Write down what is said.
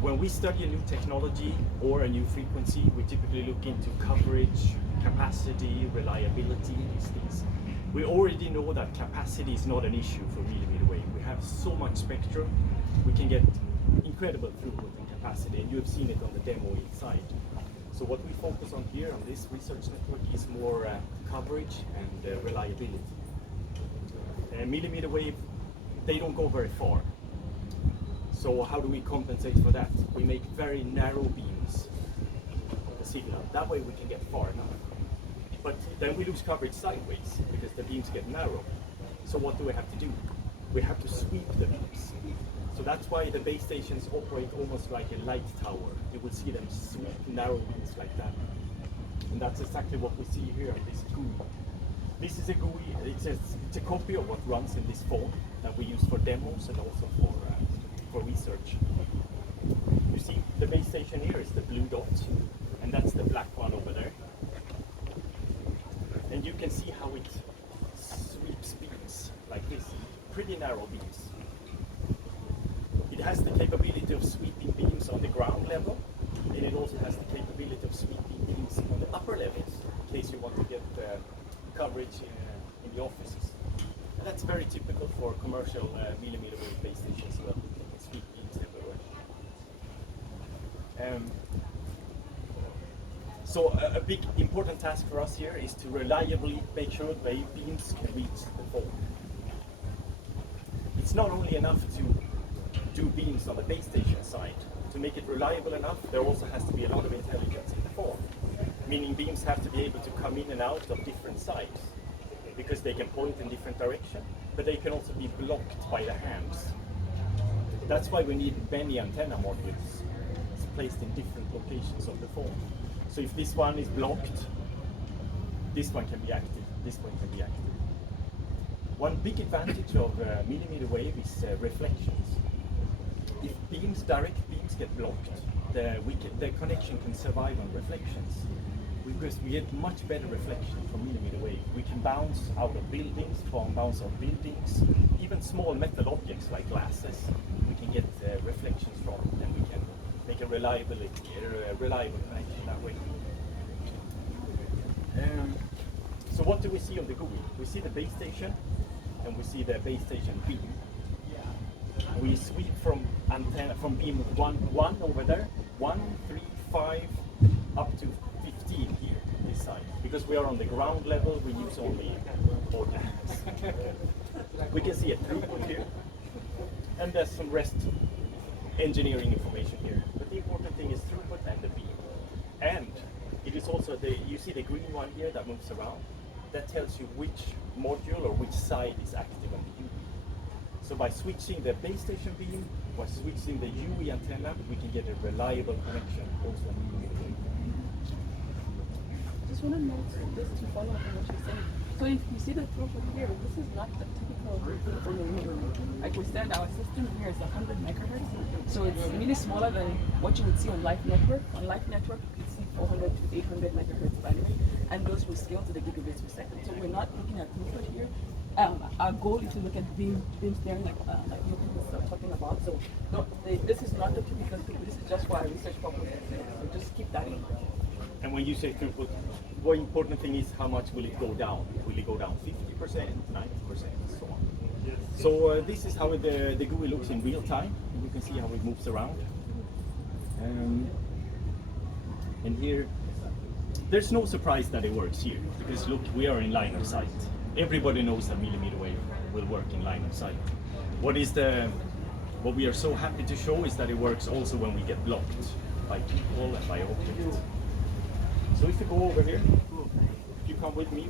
When we study a new technology or a new frequency, we typically look into coverage, capacity, reliability, these things. We already know that capacity is not an issue for millimeter wave. We have so much spectrum, we can get incredible throughput and capacity, and you have seen it on the demo inside. So what we focus on here on this research network is more coverage and reliability. Millimeter wave, they don't go very far. So how do we compensate for that? We make very narrow beams of the signal. That way we can get far enough. But then we lose coverage sideways because the beams get narrow. So what do we have to do? We have to sweep the beams. So that's why the base stations operate almost like a light tower. You will see them sweep narrow beams like that. And that's exactly what we see here on this GUI. This is a GUI, it's a copy of what runs in this phone that we use for demos and also for research. You see the base station here is the blue dot, and that's the black one over there. And you can see how it sweeps beams like this, pretty narrow beams. It has the capability of sweeping beams on the ground level, and it also has the capability of sweeping beams on the upper levels, in case you want to get coverage in the offices. And that's very typical for commercial millimeter wave base stations as well. You can sweep beams everywhere. So a big important task for us here is to reliably make sure wave beams can reach the phone. It's not only enough to do beams on the base station side. To make it reliable enough, there also has to be a lot of intelligence in the phone. Meaning beams have to be able to come in and out of different sides, because they can point in different directions, but they can also be blocked by the hands. That's why we need many antenna modules placed in different locations of the phone. So if this one is blocked, this one can be active, this one can be active. One big advantage of millimeter wave is reflections. If direct beams get blocked, the connection can survive on reflections, because we get much better reflection from millimeter wave. We can bounce out of buildings, bounce off buildings, even small metal objects like glasses, we can get reflections from, and we can make a reliable connection that way. So what do we see on the GUI? We see the base station, and we see the base station beam. We sweep from beam 1 over there, 1, 3, 5, up to 15 here, this side. Because we are on the ground level, we use only ordinance. We can see a throughput here, and there's some rest engineering information here. But the important thing is throughput and the beam. And it is also, you see the green one here that moves around? That tells you which module or which side is active on the UI. So by switching the base station beam, by switching the UI antenna, we can get a reliable connection also on millimeter wave. Just want to note this to follow up on what you're saying. So if you see the throughput here, this is not the typical throughput. Like we said, our system here is 100 megahertz, so it's really smaller than what you would see on live network. On live network, you can see 400 to 800 megahertz bandwidth, and those will scale to the gigabits per second. So we're not looking at throughput here. Our goal is to look at beam staring like Jochen was talking about. So no, this is not the typical throughput. This is just for our research purposes. So just keep that in mind. And when you say throughput, one important thing is how much will it go down? Will it go down 50%, 90%, and so on? So this is how the GUI looks in real time. You can see how it moves around. And here, there's no surprise that it works here, because look, we are in line of sight. Everybody knows that millimeter wave will work in line of sight. What we are so happy to show is that it works also when we get blocked by people and by objects. So if you go over here, if you come with me,